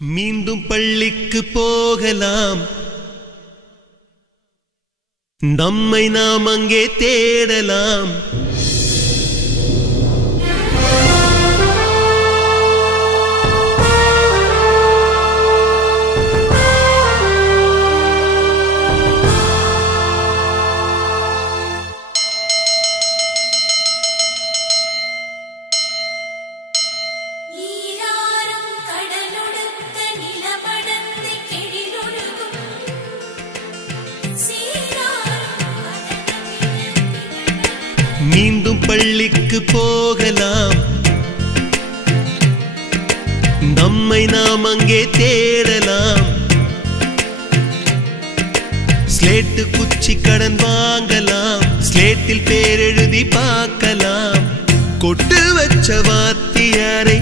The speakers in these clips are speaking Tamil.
மீண்டும் பள்ளிக்கு போகலாம், நம்மை நாம் அங்கே தேடலாம். மீண்டும் பள்ளிக்கு போகலாம், நம்மை நாம் அங்கே தேடலாம். ஸ்லேட்டு குச்சி கடன் வாங்கலாம், ஸ்லேட்டில் பேர் எழுதி பார்க்கலாம். கொட்டு வச்ச வாத்தியாரை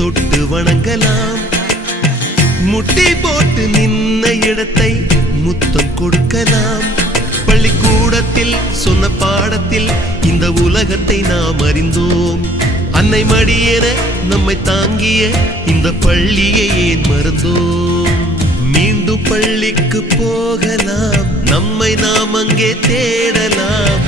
தொட்டு வணங்கலாம். முட்டி போட்டு நின்ன இடத்தை முத்தம் கொடுக்கலாம். பள்ளிக்கூடத்தில் சொன்ன பாடத்தில் இந்த உலகத்தை நாம் அறிந்தோம். அன்னை மடியென நம்மை தாங்கிய இந்த பள்ளியை ஏன் மறந்தோம்? மீண்டும் பள்ளிக்கு போகலாம், நம்மை நாம் அங்கே தேடலாம்.